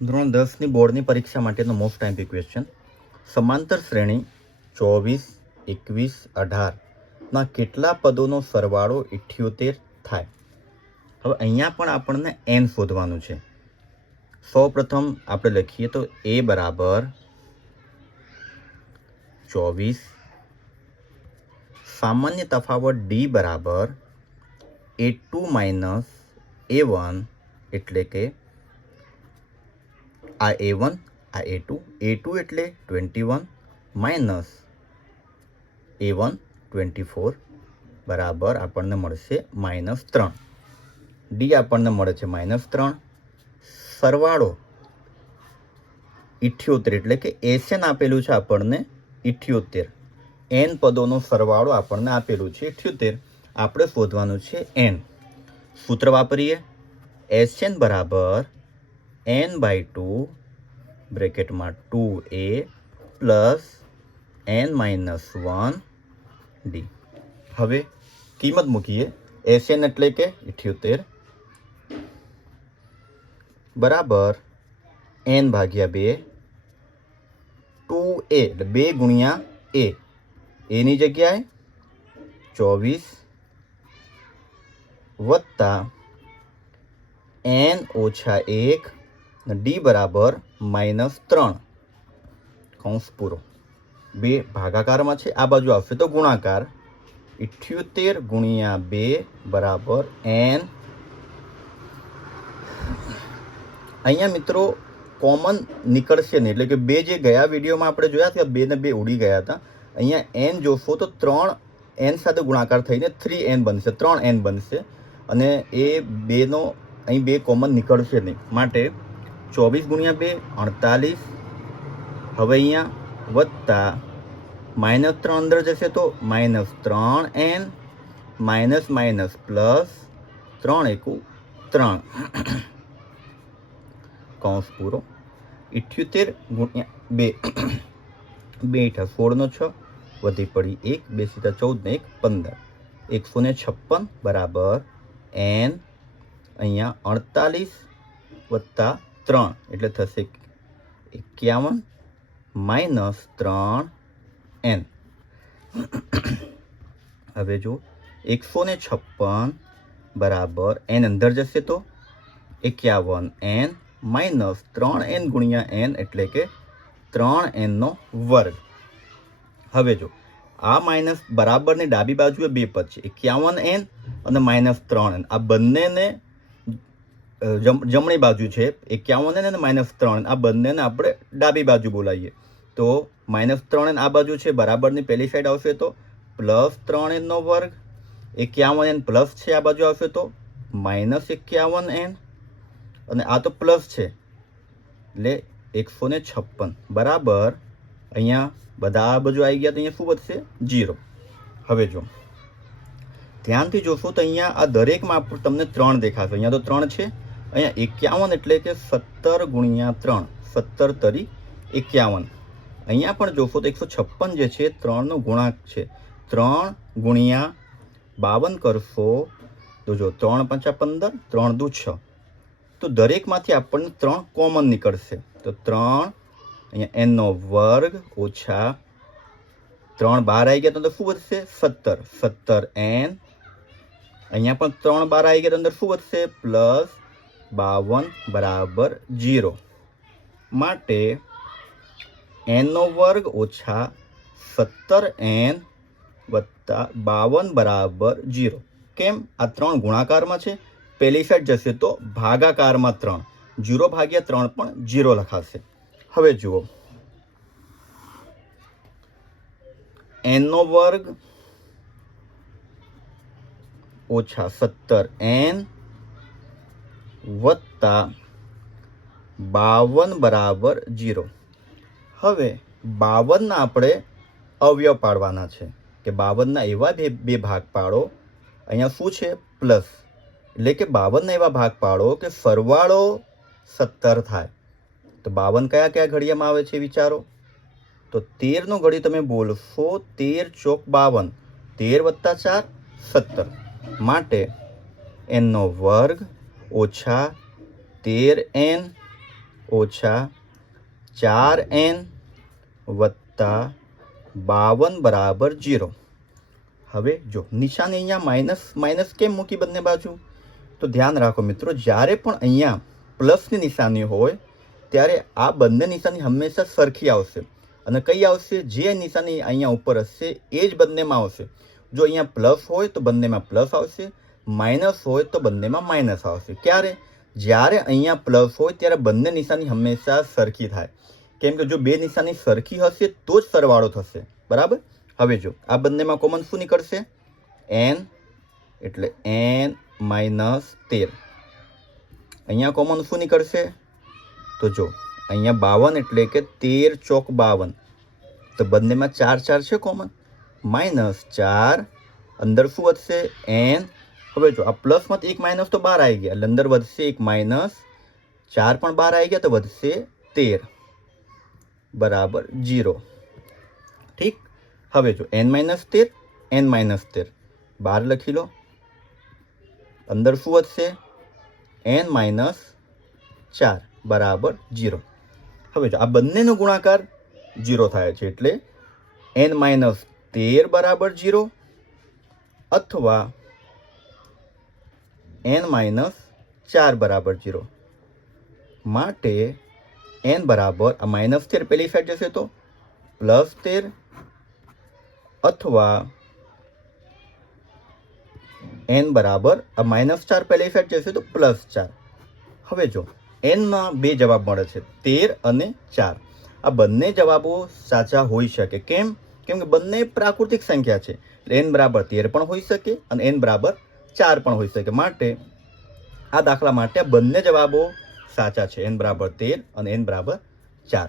ધોરણ 10ની બોર્ડની પરીક્ષા માટેનો મોસ્ટ ટાઈમ ક્વેશ્ચન. સમાંતર શ્રેણી 24, 21, 18ના કેટલા પદોનો સરવાળો 78 થાય? હવે અહીંયા પણ આપણને n શોધવાનું છે. સૌપ્રથમ આપણે લખીએ તો a બરાબર 24, સામાન્ય તફાવત d બરાબર a2 માઇનસ a1, એટલે કે આ a1 આ a2 એટલે 21 માઇનસ a1 24 બરાબર આપણને મળશે -3. ડી આપણને મળે છે -3. સરવાળો 78 એટલે કે એસએન આપેલું છે આપણને 78. n પદોનો સરવાળો આપણને આપેલું છે 78. આપણે શોધવાનું છે n. સૂત્ર વાપરીએ. એસએન બરાબર n/2 બ્રેકેટમાં 2a plus n-1 D. હવે કિંમત મૂકીએ. એસએન એટલે કે 78 બરાબર n/2, 2a એટલે 2 ગુણ્યા a, એની જગ્યાએ 24 વત્તા n ઓછા 1 ડી બરાબર -3. કૌંસ પૂરો. 2 ભાગાકારમાં છે, આ બાજુ આવશે તો ગુણાકાર. 78 ગુણ્યા 2 બરાબર n. અહીંયા મિત્રો કોમન નીકળશે નહીં, એટલે કે 2 જે ગયા વિડીયોમાં આપણે જોયા હતા 2 ને 2 ઉડી ગયા હતા. અહીંયા n જોશો તો 3n સાથે ગુણાકાર થઈને 3n બનશે, 3n બનશે. અને એ 2નો અહીં 2 કોમન નીકળશે નહીં, માટે 24 ગુણ્યા 2 48. હવે અહીંયા વત્તા -3 અંદર જશે તો -3n માઇનસ માઇનસ પ્લસ 3 × 3 કૌંસ પૂરો. 78 ગુણ્યા 2 2 × 16 = 6 વધી પડી 1 2 × 14 ને 1 15 156 બરાબર n. અહીંયા 48 વત્તા 3 એટલે થશે 51 -3n. હવે જો 156 બરાબર n અંદર જશે તો 51n -3n ગુણ્યા n એટલે કે 3n². હવે જો આ માઇનસ બરાબરની ડાબી બાજુએ 2 પદ છે, 51n અને -3n. આ બંનેને જમણી બાજુ છે, 51n અને -3n. આ બંનેને આપણે ડાબી બાજુ બોલાવીએ તો -3n આ બાજુ છે, બરાબરની પહેલી સાઈડ આવશે તો +3n². 51n પ્લસ છે, આ બાજુ આવશે તો -51n. અને આ તો પ્લસ છે એટલે 156 બરાબર. અહીંયા બધા આ બાજુ આવી ગયા તો અહીંયા શું વધશે? 0. હવે જો ધ્યાનથી જોશો તો અહીંયા આ દરેકમાં તમને 3 દેખાશે. અહીંયા તો 3 છે. અહીંયા 51 એટલે કે 17 ગુણ્યા 3, 17 તરી 51. અહીંયા પણ જોશો તો 156 જે છે 3નો ગુણાંક છે. 3 ગુણ્યા 52 કરશો તો જો 3 × 5 = 15, 3 × 2 = 6. તો દરેકમાંથી આપણને 3 કોમન નીકળશે. તો 3 અહીંયા n² ઓછા 3 બહાર આવી ગયા તો અંદર શું વધશે? 17, 17n. અહીંયા પણ 3 બહાર આવી ગયા તો અંદર શું વધશે? +52 બરાબર 0. માટે n² ઓછા 17n વત્તા 52 બરાબર 0. કેમ? આ 3 ગુણાકારમાં છે, પહેલી સાઈડ જશે તો ભાગાકારમાં 3, 0/3 પણ 0 લખાશે. હવે જુઓ n² ઓછા 17n વત્તા 52 બરાબર 0. હવે 52ના આપણે અવયવ પાડવાના છે કે 52ના એવા બે ભાગ પાડો. અહીંયા શું છે? પ્લસ, એટલે કે 52ના એવા ભાગ પાડો કે સરવાળો 17 થાય. તો 52 કયા કયા ઘડિયામાં આવે છે વિચારો. તો 13નો ઘડી તમે બોલશો 13 ચોક 52, 13 + 4 17. માટે n² ઓછા 13n ઓછા 4n વત્તા 52 બરાબર 0. હવે જો નિશાની અહીંયા માઇનસ માઇનસ કેમ મૂકી બંને બાજુ? તો ધ્યાન રાખો મિત્રો, જ્યારે પણ અહીંયા પ્લસની નિશાની હોય ત્યારે આ બંને નિશાની હંમેશા સરખી આવશે. અને કઈ આવશે? જે નિશાની અહીંયા ઉપર હશે એ જ બંનેમાં આવશે. જો અહીંયા પ્લસ હોય તો બંનેમાં પ્લસ આવશે, માઇનસ હોય તો બંનેમાં માઇનસ આવશે. ક્યારે? જ્યારે અહીંયા પ્લસ હોય ત્યારે બંને નિશાની હંમેશા સરખી થાય. કેમ કે જો બે નિશાની સરખી હશે તો જ સરવાળો થશે. બરાબર? હવે જો આ બંનેમાં કોમન શું નીકળશે? n એટલે n માઇનસ 13. અહીંયા કોમન શું નીકળશે? તો જો અહીંયા 52 એટલે કે 13 ચોક 52. તો બંનેમાં 4 4 છે કોમન, માઇનસ 4. અંદર શું વધશે? n. હવે જો આ પ્લસમાંથી એક માઇનસ તો બહાર આવી ગયા એટલે અંદર વધશે એક માઇનસ 4 પણ બહાર આવી ગયા તો વધશે 13 બરાબર 0. ઠીક. હવે જો n માઇનસ 13 n માઇનસ 13 બહાર લખી લો. અંદર શું વધશે? n માઇનસ 4 બરાબર 0. હવે જો આ બંનેનો ગુણાકાર 0 થાય છે એટલે n માઇનસ 13 બરાબર 0 અથવા n માઇનસ 4 બરાબર 0. માટે n બરાબર આ માઇનસ 13 પેલી સાઈડ જશે તો પ્લસ 13 અથવા n બરાબર આ માઇનસ 4 પહેલી સાઈડ જશે તો પ્લસ 4. હવે જો એનમાં બે જવાબ મળે છે, 13 અને 4. આ બંને જવાબો સાચા હોઈ શકે. કેમ? કેમ કે બંને પ્રાકૃતિક સંખ્યા છે એટલે n બરાબર 13 પણ હોઈ શકે અને n બરાબર 4 પણ હોઈ શકે. માટે આ દાખલા માટે આ બંને જવાબો સાચા છે, n બરાબર 13 અને n બરાબર 4.